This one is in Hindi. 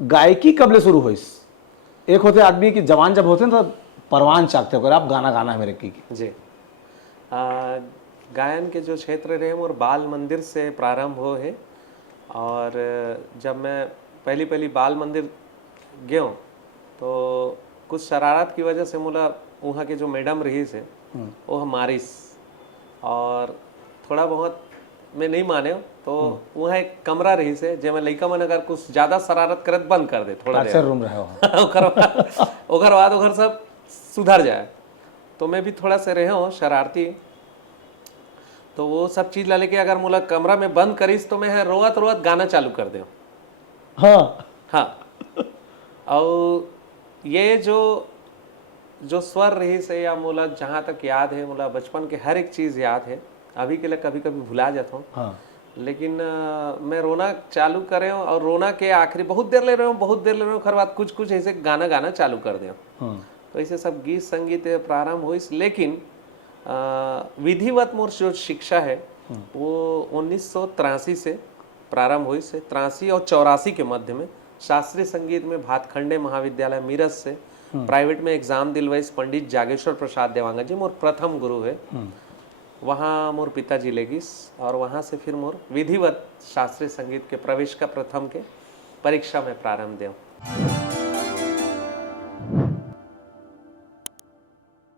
गायकी कब ले शुरू हुई? एक होते आदमी की जवान जब होते हैं तो परवान चाहते हो आप गाना गाना है मेरे की। जी। गायन के जो क्षेत्र रहे वो बाल मंदिर से प्रारंभ हो है। और जब मैं पहली पहली बाल मंदिर गयो तो कुछ शरारत की वजह से मुला वहाँ के जो मैडम रही से वो हमारिस और थोड़ा बहुत मैं नहीं माने तो वहाँ एक कमरा रही से जे में लड़का मन अगर कुछ ज़्यादा शरारत करत बंद कर दे थोड़ा देर रूम रहे ओकर बाद ओकर सब सुधर जाए। तो मैं भी थोड़ा से रहे हूँ शरारती, तो वो सब चीज़ ला लेके अगर मुला कमरा में बंद करीस तो मैं रोवत रोवत गाना चालू कर दे। हाँ हाँ। और ये जो स्वर रही से या मुला जहाँ तक याद है, मुला बचपन के हर एक चीज़ याद है। अभी के लिए कभी कभी भुला जाता हूँ। हाँ। लेकिन मैं रोना चालू करे हूँ और रोना के आखिरी बहुत देर ले रहे हूँ, बहुत देर ले रहे हूँ, खर बात कुछ कुछ ऐसे गाना गाना चालू कर दे। तो ऐसे सब गीत संगीत प्रारंभ हुई। लेकिन विधिवत मोर जो शिक्षा है वो 1983 से प्रारंभ हुई से 83 और 84 के मध्य में शास्त्रीय संगीत में भातखंडे महाविद्यालय मीरज से प्राइवेट में एग्जाम दिलवाइस पंडित जागेश्वर प्रसाद देवांगा जी मोर प्रथम गुरु है। वहाँ मोर पिताजी लेगिस और वहाँ से फिर मोर विधिवत शास्त्रीय संगीत के प्रवेश का प्रथम के परीक्षा में प्रारंभ दे।